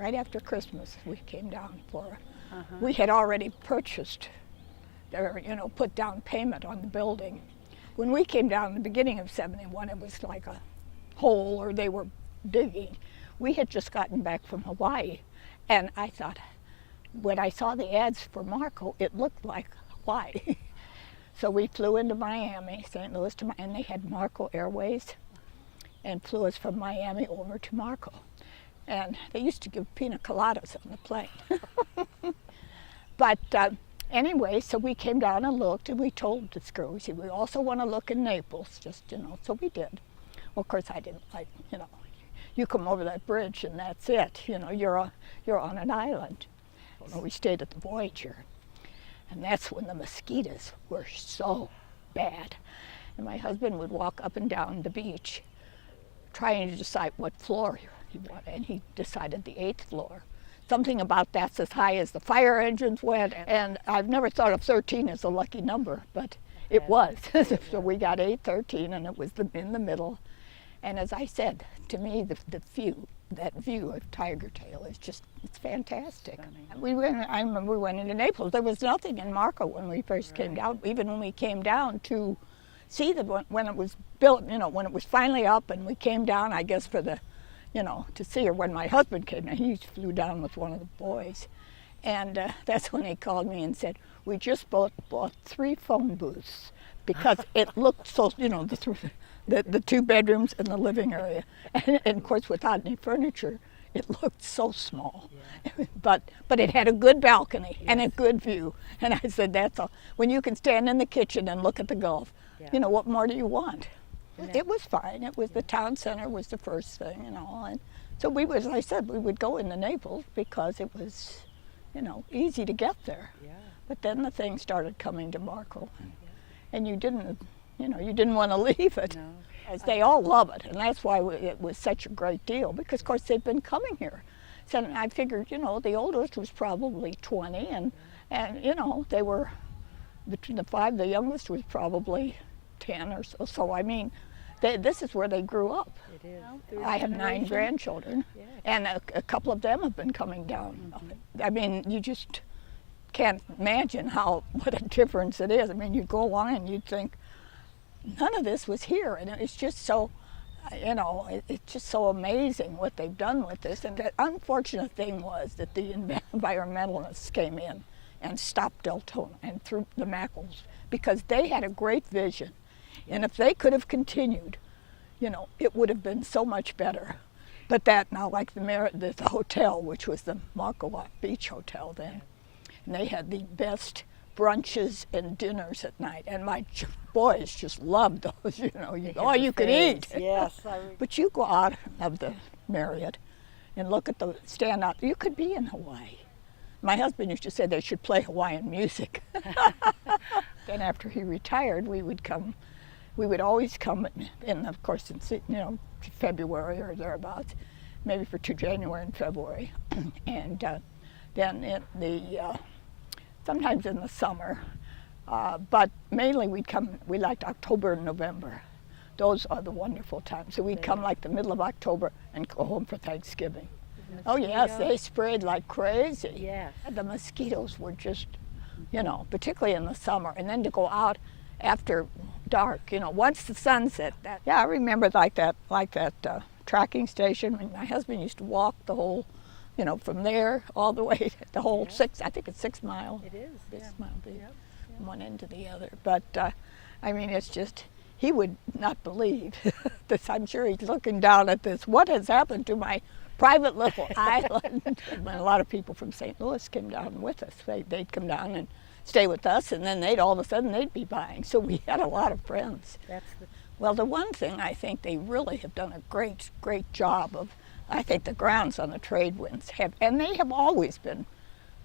right after Christmas, we came down for, we had already purchased, or, put down payment on the building. When we came down in the beginning of 71, it was like a hole, or they were digging. We had just gotten back from Hawaii, and I thought, when I saw the ads for Marco, it looked like Hawaii. So we flew into Miami, St. Louis to Miami, and they had Marco Airways, and flew us from Miami over to Marco. And they used to give pina coladas on the plane. But anyway, so we came down and looked, and we told this girl, we said, we also want to look in Naples, just, so we did. Well, of course, I didn't like, you come over that bridge and that's it, you're on an island. Well, we stayed at the Voyager, and that's when the mosquitoes were so bad. And my husband would walk up and down the beach trying to decide what floor he wanted, and he decided the 8th floor. Something about that's as high as the fire engines went, and I've never thought of 13 as a lucky number, but it was. So we got 813, and it was in the middle. And as I said, to me, that view of Tiger Tail is just, it's fantastic. I remember we went into Naples. There was nothing in Marco when we first came down, even when we came down to see when it was built, when it was finally up, and we came down, I guess, for the, to see her. When my husband came down, he flew down with one of the boys. And that's when he called me and said, we just bought 3 phone booths, because it looked so, the 2 bedrooms and the living area. And of course, without any furniture, it looked so small. Yeah. But it had a good balcony, yes, and a good view. And I said, that's all. When you can stand in the kitchen and look at the Gulf, yeah, what more do you want? It was fine. It was, the town center was the first thing, and so as I said, we would go into Naples because it was, easy to get there. Yeah. But then the thing started coming to Marco, and you didn't want to leave it. No. As they all love it, and that's why it was such a great deal, because of course they've been coming here. So I figured, the oldest was probably 20, and they were between the 5. The youngest was probably 10 or so. So I mean, this is where they grew up. It is. I have 9 grandchildren, yes, and a couple of them have been coming down. Mm-hmm. I mean, you just can't imagine what a difference it is. I mean, you go along and you'd think, none of this was here, and it's just so, it's just so amazing what they've done with this. And the unfortunate thing was that the environmentalists came in and stopped Deltona and threw the Mackles, because they had a great vision. And if they could have continued, it would have been so much better. But that now, like the hotel, which was the Marco Beach Hotel then, and they had the best brunches and dinners at night, and my boys just loved those. You could eat. Yes. But you go out of the Marriott and look at stand out. You could be in Hawaii. My husband used to say they should play Hawaiian music. Then after he retired, we would always come of course, in February or thereabouts, maybe for January and February, and then sometimes in the summer, but mainly we liked October and November. Those are the wonderful times. So we'd come like the middle of October and go home for Thanksgiving. Oh yes, they sprayed like crazy. Yes. The mosquitoes were just, particularly in the summer, and then to go out after dark, once the sun set. I remember like that tracking station. When my husband used to walk the whole, from there all the way, the whole 6, I think it's 6 miles. It is. 6 mile beach, from one end to the other. But I mean, it's just, he would not believe this. I'm sure he's looking down at this. What has happened to my private little island? And a lot of people from St. Louis came down with us. They'd come down and stay with us, and then all of a sudden they'd be buying. So we had a lot of friends. Well, the one thing I think they really have done a great, great job of, I think the grounds on the Tradewinds have, and they have always been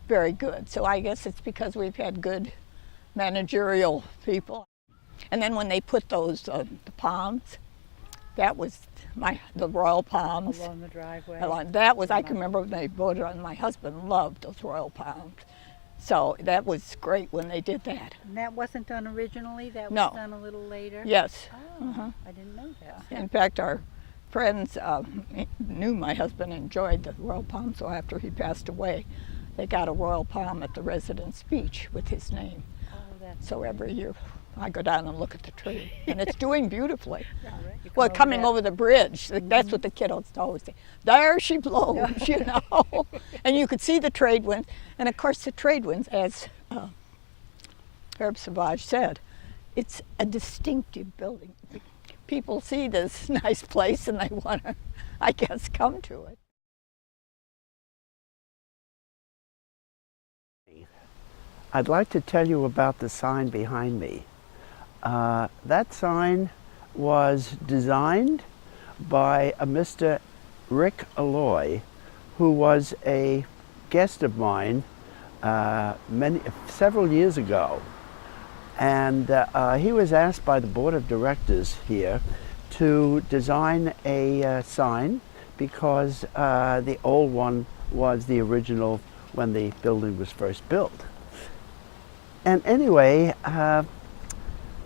very good. So I guess it's because we've had good managerial people. And then when they put those the palms, that was the royal palms along the driveway. I can remember when they voted on. My husband loved those royal palms. So that was great when they did that. And that wasn't done originally? That was done a little later? Yes. Oh, I didn't know that. In fact, our friends knew my husband enjoyed the royal palm, so after he passed away, they got a royal palm at the residence beach with his name. Oh, that's So every year I go down and look at the tree, and it's doing beautifully. You Well, come coming that- over the bridge, that's what the kiddos always say. There she blows, you know. And you could see the trade winds. And of course, the trade winds, as Herb Savage said, it's a distinctive building. People see this nice place and they want to, I guess, come to it. I'd like to tell you about the sign behind me. That sign was designed by a Mr. Rick Alloy, who was a guest of mine several years ago. And he was asked by the board of directors here to design a sign because the old one was the original when the building was first built. And anyway,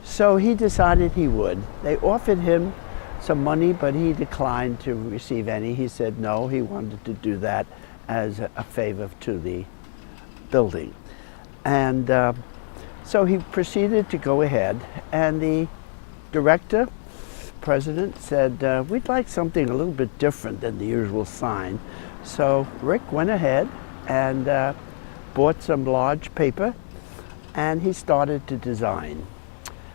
so he decided he would. They offered him some money, but he declined to receive any. He said no, he wanted to do that as a favor to the building. And so he proceeded to go ahead, and the director, president, said, we'd like something a little bit different than the usual sign. So Rick went ahead and bought some large paper, and he started to design.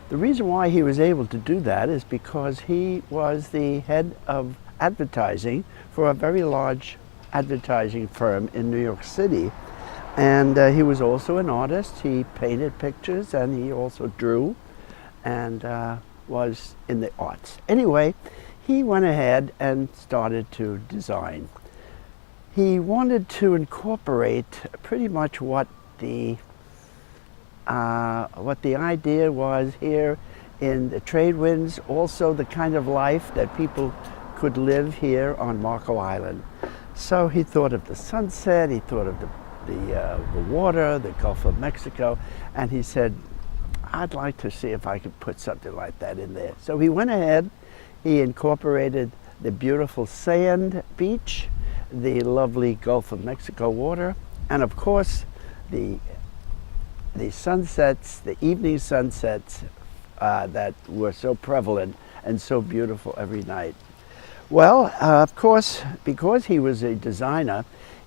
The reason why he was able to do that is because he was the head of advertising for a very large advertising firm in New York City. And he was also an artist. He painted pictures and he also drew and was in the arts. Anyway, he went ahead and started to design. He wanted to incorporate pretty much what the idea was here in the Tradewinds, also the kind of life that people could live here on Marco Island. So he thought of the sunset, he thought of the water, the Gulf of Mexico, and he said, I'd like to see if I could put something like that in there. So he went ahead, he incorporated the beautiful sand beach, the lovely Gulf of Mexico water, and of course the sunsets, the evening sunsets that were so prevalent and so beautiful every night. Well, of course, because he was a designer,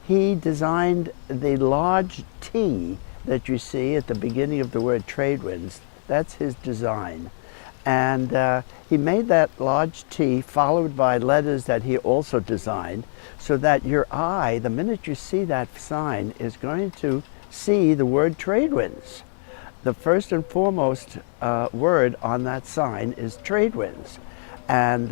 he designed the large T that you see at the beginning of the word Tradewinds. That's his design. And he made that large T followed by letters that he also designed so that your eye, the minute you see that sign, is going to see the word Tradewinds. The first and foremost word on that sign is Tradewinds. And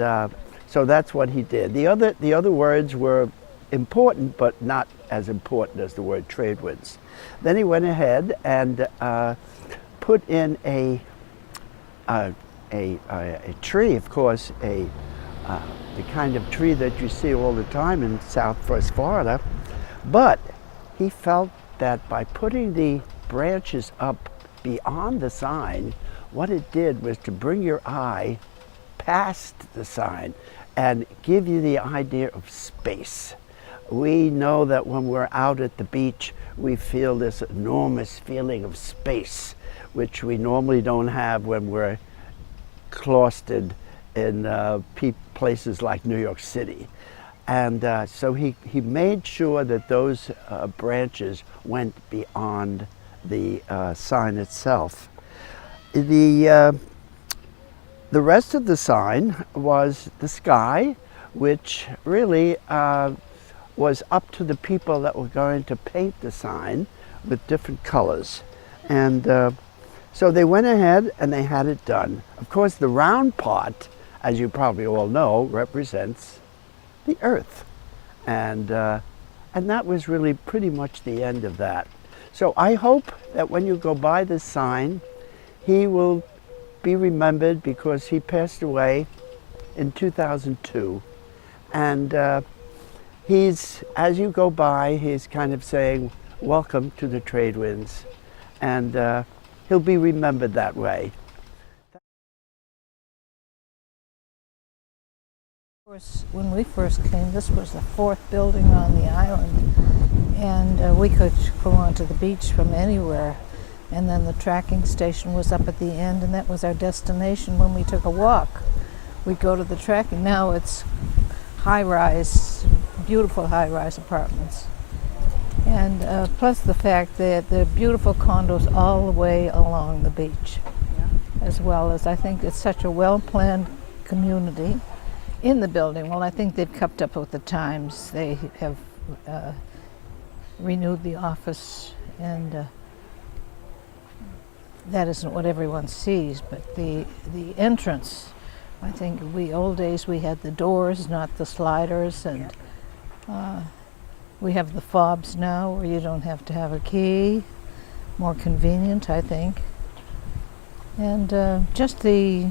so that's what he did. The other words were important, but not as important as the word Tradewinds. Then he went ahead and put in a tree, of course, the kind of tree that you see all the time in Southwest Florida. But he felt that by putting the branches up beyond the sign, what it did was to bring your eye past the sign and give you the idea of space. We know that when we're out at the beach, we feel this enormous feeling of space, which we normally don't have when we're cloistered in places like New York City. And so he made sure that those branches went beyond the sign itself. The rest of the sign was the sky, which really was up to the people that were going to paint the sign with different colors. And so they went ahead and they had it done. Of course, the round part, as you probably all know, represents the earth. And that was really pretty much the end of that. So I hope that when you go by this sign, he will be remembered because he passed away in 2002. And he's, as you go by, he's kind of saying, welcome to the Tradewinds. And he'll be remembered that way. When we first came, this was the 4th building on the island, and we could go onto the beach from anywhere. And then the tracking station was up at the end, and that was our destination when we took a walk. We'd go to the tracking. Now it's high-rise, beautiful high-rise apartments. And plus the fact that there are beautiful condos all the way along the beach, as well as I think it's such a well-planned community in the building. Well, I think they've kept up with the times. They have renewed the office, and that isn't what everyone sees, but the entrance, I think old days we had the doors, not the sliders, and we have the fobs now where you don't have to have a key. More convenient, I think. And just the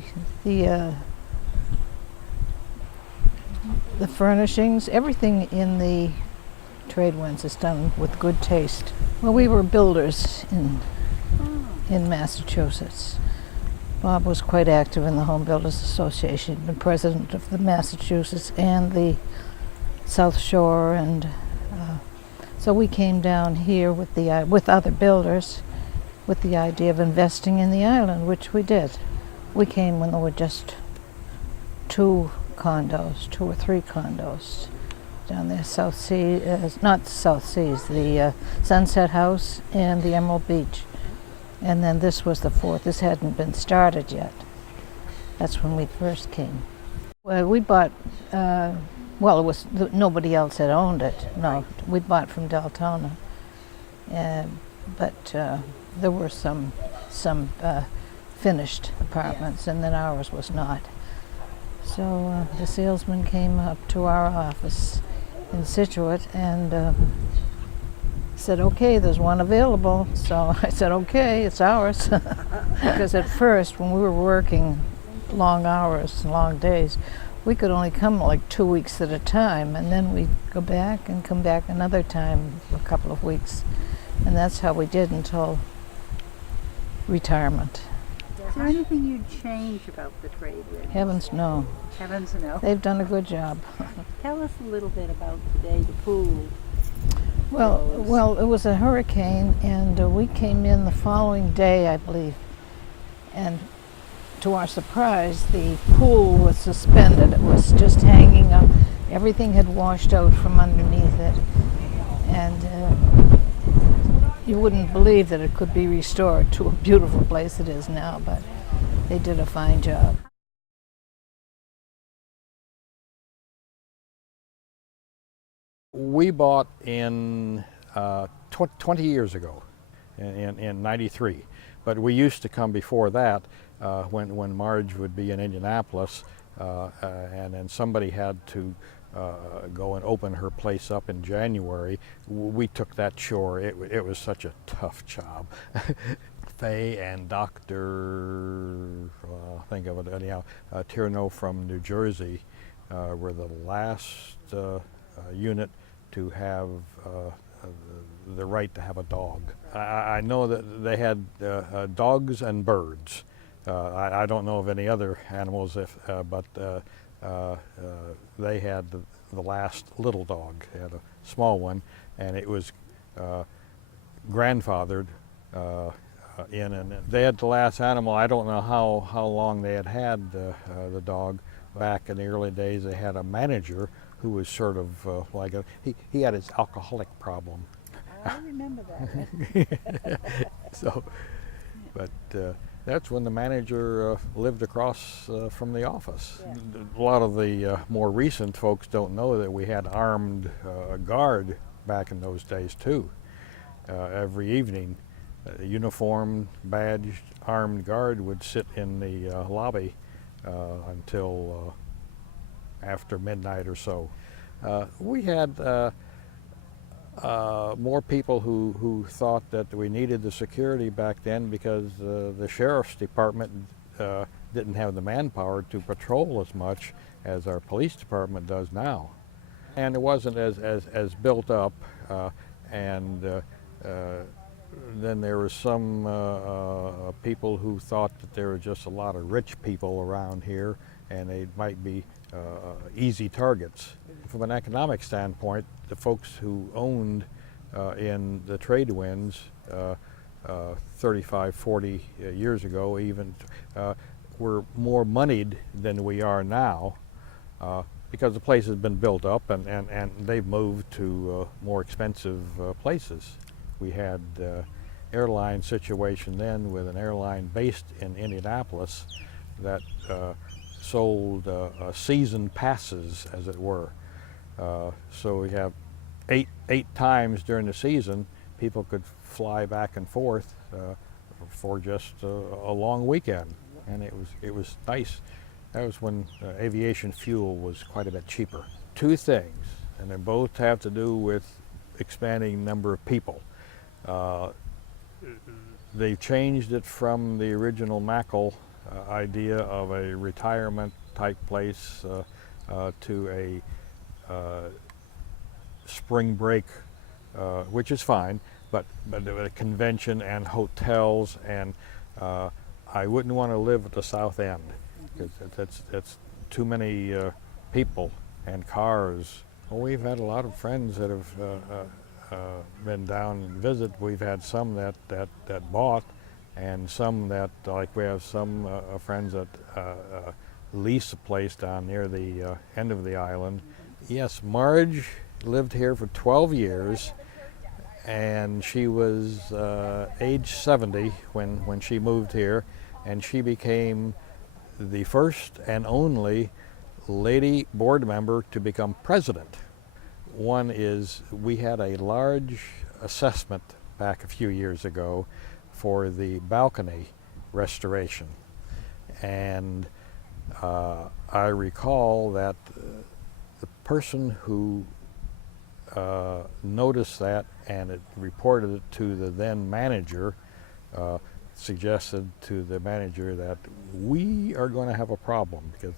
furnishings, everything in the Tradewinds is done with good taste. Well, we were builders in Massachusetts. Bob was quite active in the Home Builders Association. He'd been president of the Massachusetts and the South Shore, and so we came down here with other builders with the idea of investing in the island, which we did. We came when there were just 2 or 3 condos down there, South Sea, not South Seas, the Sunset House and the Emerald Beach. And then this was the 4th. This hadn't been started yet. That's when we first came. Well, we bought, well, it was nobody else had owned it. No, we bought from Deltona, but there were some finished apartments, and then ours was not. So the salesman came up to our office in Situate and said, "Okay, there's one available." So I said, "Okay, it's ours." Because at first, when we were working long hours, long days, we could only come like 2 weeks at a time, and then we'd go back and come back another time for a couple of weeks. And that's how we did until retirement. Is there anything you'd change about the Tradewinds? Heavens no. Heavens no. They've done a good job. Tell us a little bit about today, the pool. Well, it was a hurricane, and we came in the following day, I believe. And to our surprise, the pool was suspended. It was just hanging up. Everything had washed out from underneath it. And you wouldn't believe that it could be restored to a beautiful place it is now, but they did a fine job. We bought in 20 years ago, in '93, but we used to come before that when Marge would be in Indianapolis, and then somebody had to go and open her place up in January. We took that chore. It was such a tough job. Faye and Dr. Think of it anyhow, Tierno from New Jersey were the last unit to have the right to have a dog. I know that they had dogs and birds. I don't know of any other animals, but they had the last little dog. They had a small one, and it was grandfathered in, and they had the last animal. I don't know how long they had the dog. Back in the early days, they had a manager who was sort of like he had his alcoholic problem. I remember that. So, but that's when the manager lived across from the office. Yeah. A lot of the more recent folks don't know that we had armed guard back in those days too. Every evening, a uniformed, badged, armed guard would sit in the lobby until after midnight or so. We had more people who thought that we needed the security back then because the sheriff's department didn't have the manpower to patrol as much as our police department does now. And it wasn't as built up, and then there were some people who thought that there were just a lot of rich people around here, and they might be easy targets. From an economic standpoint, the folks who owned in the Tradewinds 35, 40 years ago even were more moneyed than we are now because the place has been built up and they've moved to more expensive places. We had airline situation then with an airline based in Indianapolis that sold season passes, as it were. So we have eight times during the season people could fly back and forth for just a long weekend, and it was nice. That was when aviation fuel was quite a bit cheaper. Two things, and they both have to do with expanding number of people. They've changed it from the original Mackle idea of a retirement type place to a spring break, which is fine, but a convention and hotels, and I wouldn't want to live at the south end because that's too many people and cars. Well, we've had a lot of friends that have been down and visit. We've had some that bought, and some that, like we have some friends that lease a place down near the end of the island. Yes, Marge lived here for 12 years, and she was age 70 when she moved here, and she became the first and only lady board member to become president. One is, we had a large assessment back a few years ago for the balcony restoration, and I recall that the person who noticed that and it reported it to the then manager suggested to the manager that we are going to have a problem, because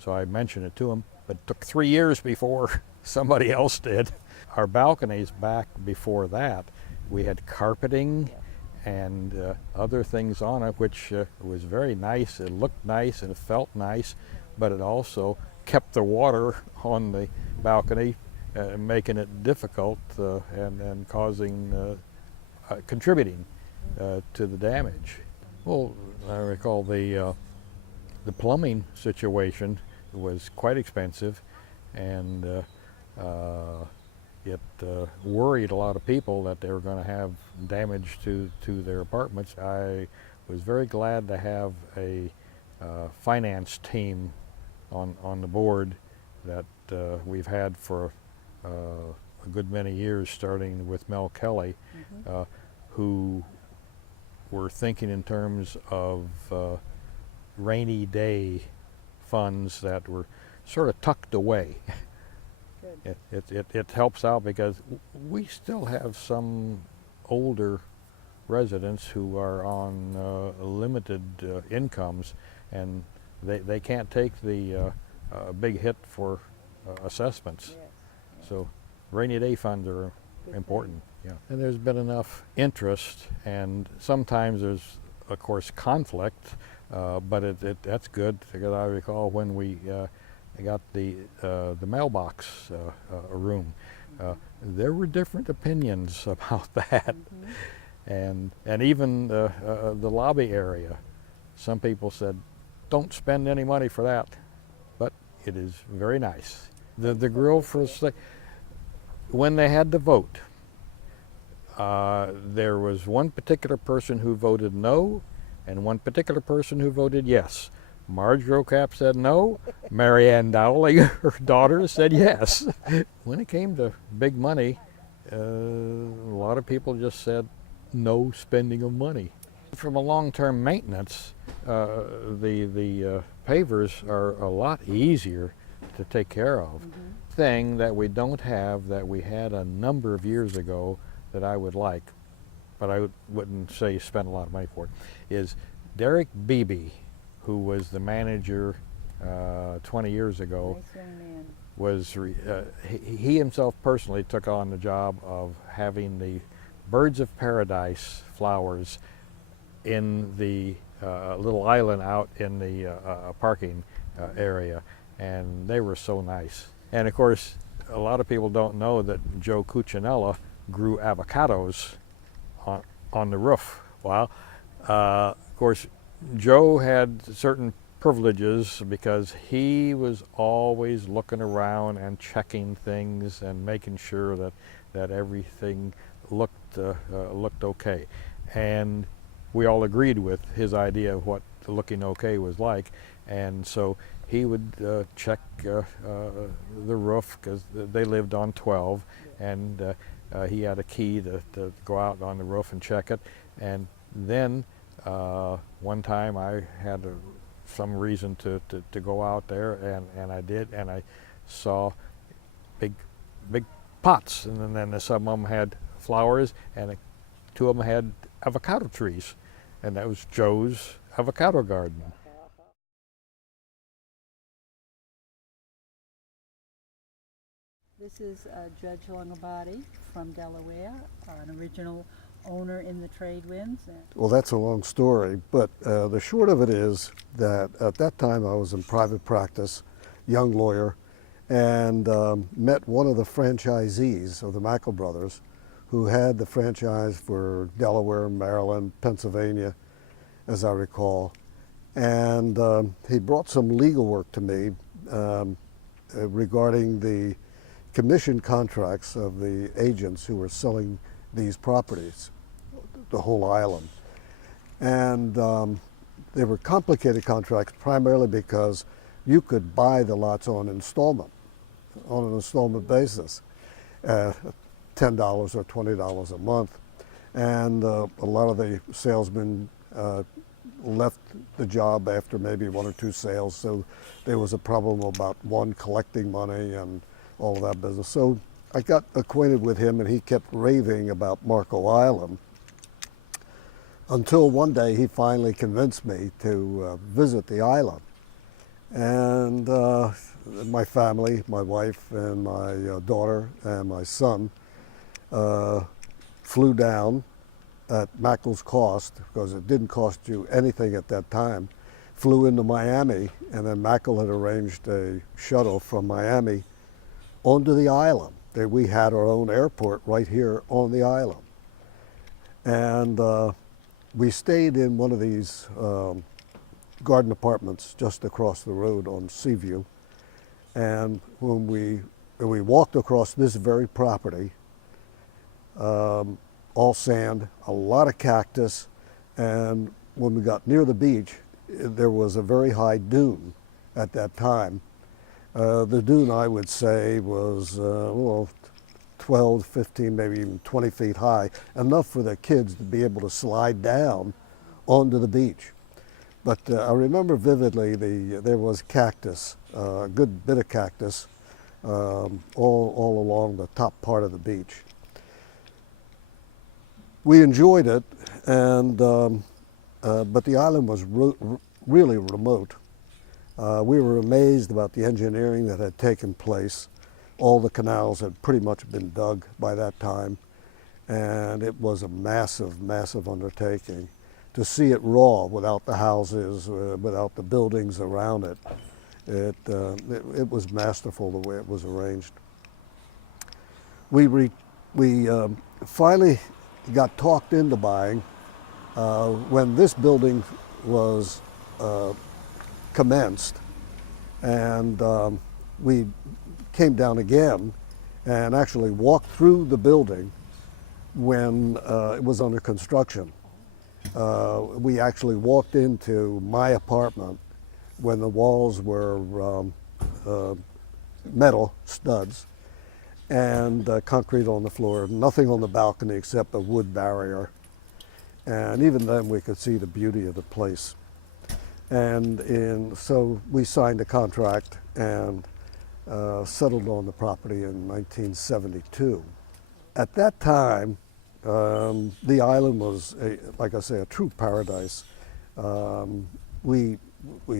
so I mentioned it to him, but it took 3 years before somebody else did. Our balconies back before that, we had carpeting and other things on it, which was very nice. It looked nice and it felt nice, but it also kept the water on the balcony, making it difficult and causing, contributing to the damage. Well, I recall the plumbing situation was quite expensive, and it worried a lot of people that they were going to have damage to their apartments. I was very glad to have a finance team on the board that we've had for a good many years, starting with Mel Kelly, who were thinking in terms of rainy day funds that were sort of tucked away. It helps out because we still have some older residents who are on limited incomes, and they can't take the big hit for assessments. So rainy day funds are important. Yeah. And there's been enough interest, and sometimes there's of course conflict, but that's good, because I recall when we got the mailbox room, there were different opinions about that. And even the lobby area, some people said, don't spend any money for that, but it is very nice. The grill for when they had to vote, there was one particular person who voted no and one particular person who voted yes. Marge Rocap said no. Marianne Dowling, her daughter, said yes. When it came to big money, a lot of people just said no spending of money. From a long-term maintenance, the pavers are a lot easier to take care of. Thing that we don't have that we had a number of years ago that I would like, but I wouldn't say spend a lot of money for it, is Derek Beebe, who was the manager 20 years ago. Nice young man. Was he himself personally took on the job of having the birds of paradise flowers in the little island out in the parking area, and they were so nice. And of course, a lot of people don't know that Joe Cuccinella grew avocados on the roof. Well, of course, Joe had certain privileges because he was always looking around and checking things and making sure that everything looked okay. And we all agreed with his idea of what looking okay was like, and so he would check the roof, because they lived on 12, and he had a key to go out on the roof and check it. And then one time I had some reason to go out there, and I did, and I saw big pots, and then some of them had flowers, and two of them had avocado trees, and that was Joe's avocado garden. This is Judge Longobardi from Delaware, an original owner in the Tradewinds. Well, that's a long story, but the short of it is that at that time I was in private practice, young lawyer, and met one of the franchisees of the Mackle brothers, who had the franchise for Delaware, Maryland, Pennsylvania, as I recall. And he brought some legal work to me regarding the commission contracts of the agents who were selling these properties, the whole island. And they were complicated contracts primarily because you could buy the lots on an installment basis, $10 or $20 a month. And a lot of the salesmen left the job after maybe one or two sales, so there was a problem about one collecting money and all of that business. So I got acquainted with him, and he kept raving about Marco Island until one day he finally convinced me to visit the island. And my family, my wife and my daughter and my son flew down at Mackle's cost, because it didn't cost you anything at that time, flew into Miami, and then Mackle had arranged a shuttle from Miami onto the island. We had our own airport right here on the island. And we stayed in one of these garden apartments just across the road on Seaview. And when we walked across this very property, all sand, a lot of cactus, and when we got near the beach, there was a very high dune at that time. The dune, I would say, was 12, 15, maybe even 20 feet high, enough for the kids to be able to slide down onto the beach. But I remember vividly there was cactus, a good bit of cactus, all along the top part of the beach. We enjoyed it, and but the island was really remote. We were amazed about the engineering that had taken place. All the canals had pretty much been dug by that time, and it was a massive, massive undertaking. To see it raw, without the houses, without the buildings around it, it was masterful the way it was arranged. We finally got talked into buying when this building was commenced, and we came down again and actually walked through the building when it was under construction. We actually walked into my apartment when the walls were metal studs and concrete on the floor, nothing on the balcony except a wood barrier. And even then we could see the beauty of the place. And so we signed a contract and settled on the property in 1972. At that time, the island was, like I say, a true paradise. We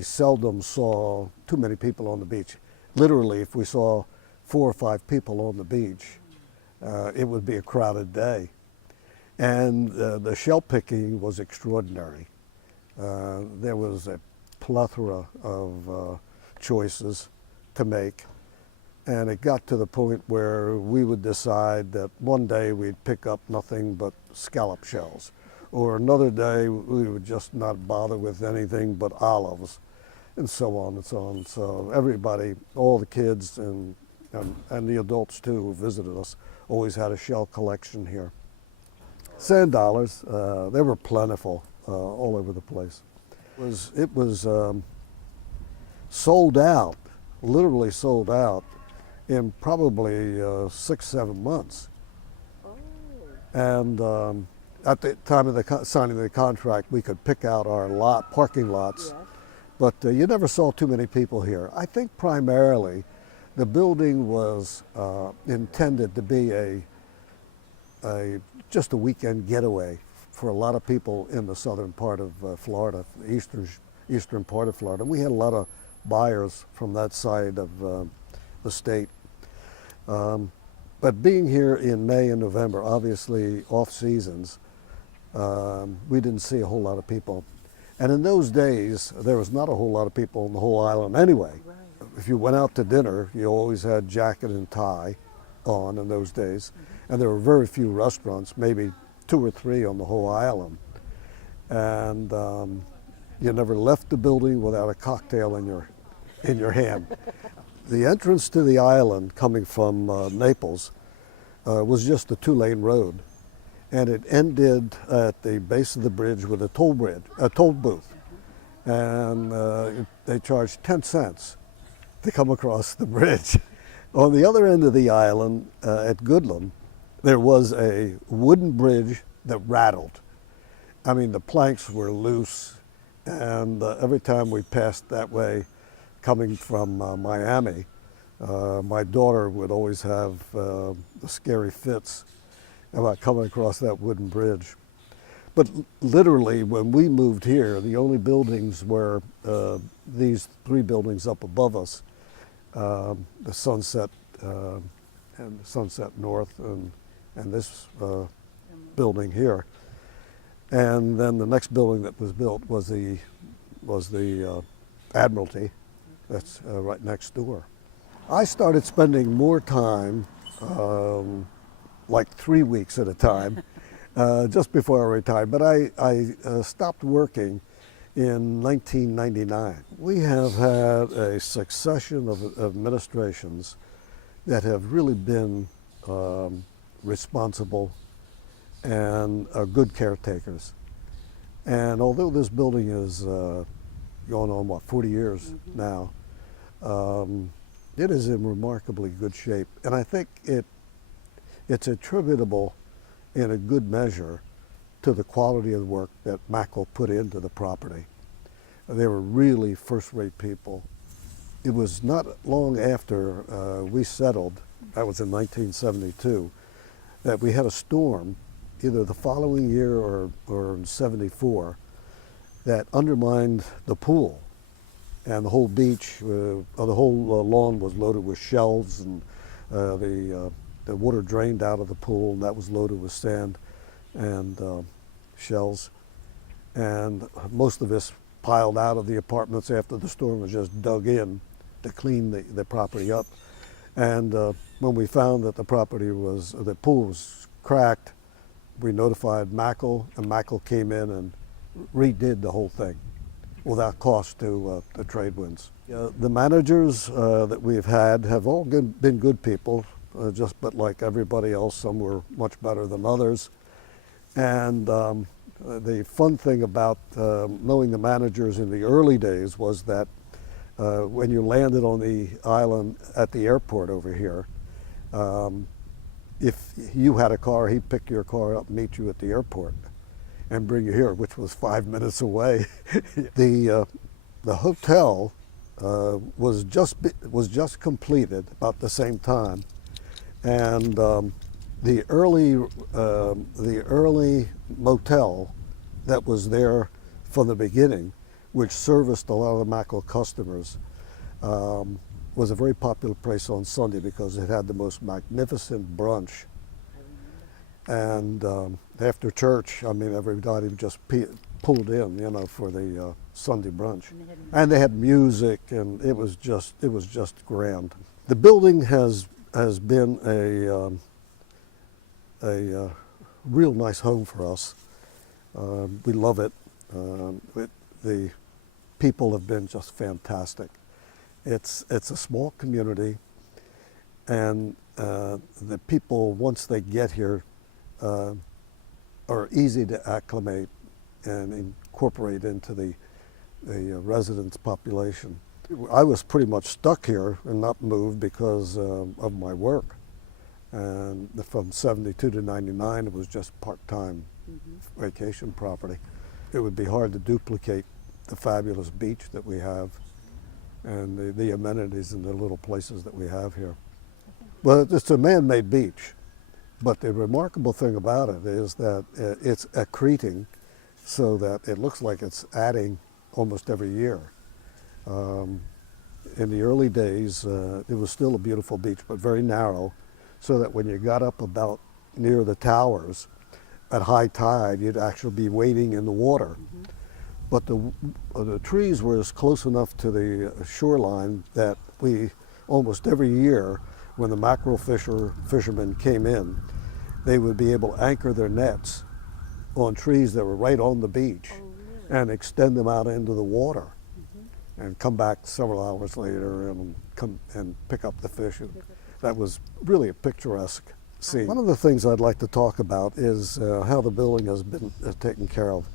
seldom saw too many people on the beach. Literally, if we saw 4 or 5 people on the beach, it would be a crowded day. And the shell picking was extraordinary. There was a plethora of choices. to make. And it got to the point where we would decide that one day we'd pick up nothing but scallop shells, or another day we would just not bother with anything but olives, and so on and so on. So everybody, all the kids and the adults too who visited us, always had a shell collection here. Sand dollars, they were plentiful all over the place. It was sold out, literally sold out, in probably 6-7 months. And at the time of the signing of the contract, we could pick out our parking lots, but you never saw too many people here. I think primarily the building was intended to be just a weekend getaway for a lot of people in the southern part of Florida, the eastern part of Florida. We had a lot of buyers from that side of the state. But being here in May and November, obviously off seasons, we didn't see a whole lot of people. And in those days, there was not a whole lot of people on the whole island anyway. Right. If you went out to dinner, you always had jacket and tie on in those days. And there were very few restaurants, maybe 2 or 3 on the whole island. And you never left the building without a cocktail in your hand. The entrance to the island coming from Naples was just a 2-lane road, and it ended at the base of the bridge with a toll booth, and they charged 10 cents to come across the bridge. On the other end of the island, at Goodland, there was a wooden bridge that rattled. I mean, the planks were loose, and every time we passed that way, coming from Miami, my daughter would always have the scary fits about coming across that wooden bridge. But literally, when we moved here, the only buildings were these 3 buildings up above us, the Sunset and Sunset North, and this building here. And then the next building that was built was the Admiralty. That's right next door. I started spending more time, like 3 weeks at a time, just before I retired. But I stopped working in 1999. We have had a succession of administrations that have really been responsible and good caretakers. And although this building is going on, 40 years now, it is in remarkably good shape. And I think it's attributable in a good measure to the quality of the work that Mackle put into the property. They were really first-rate people. It was not long after we settled, that was in 1972, that we had a storm, either the following year or in '74, that undermined the pool. And the whole beach, the whole lawn was loaded with shells, and the water drained out of the pool, and that was loaded with sand and shells. And most of this piled out of the apartments after the storm was just dug in to clean the property up. And when we found that the pool was cracked, we notified Mackle, and Mackle came in and redid the whole thing without cost to the Tradewinds. The managers that we've had have all been good people, but like everybody else, some were much better than others. And the fun thing about knowing the managers in the early days was that when you landed on the island at the airport over here, if you had a car, he'd pick your car up and meet you at the airport and bring you here, which was 5 minutes away. The hotel was just completed about the same time, and the early motel that was there from the beginning, which serviced a lot of the Mackle customers, was a very popular place on Sunday because it had the most magnificent brunch. And after church, I mean, everybody would just pulled in, you know, for the Sunday brunch. And they had And they had music, and it was just grand. The building has been a real nice home for us. We love it. The people have been just fantastic. It's a small community, and the people, once they get here, are easy to acclimate and incorporate into the residents' population. I was pretty much stuck here and not moved because of my work. And from 72 to 99, it was just part-time vacation property. It would be hard to duplicate the fabulous beach that we have and the amenities and the little places that we have here. Well, it's a man-made beach, but the remarkable thing about it is that it's accreting so that it looks like it's adding almost every year. In the early days, it was still a beautiful beach, but very narrow, so that when you got up about near the towers at high tide, you'd actually be wading in the water. But the trees were as close enough to the shoreline that we, almost every year, when the mackerel fishermen came in, they would be able to anchor their nets on trees that were right on the beach and extend them out into the water and come back several hours later and come and pick up the fish. And that was really a picturesque scene. One of the things I'd like to talk about is how the building has been taken care of.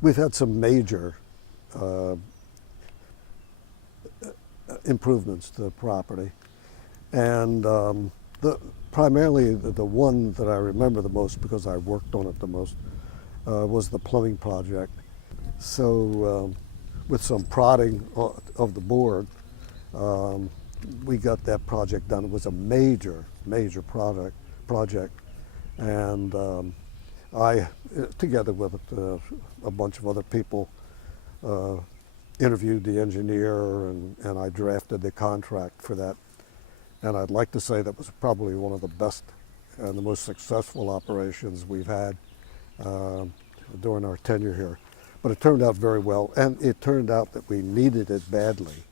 We've had some major improvements to the property, and primarily the one that I remember the most, because I worked on it the most, was the plumbing project. So with some prodding of the board, we got that project done. It was a major project, and I, together with a bunch of other people, interviewed the engineer, and I drafted the contract for that. And I'd like to say that was probably one of the best and the most successful operations we've had during our tenure here. But it turned out very well, and it turned out that we needed it badly.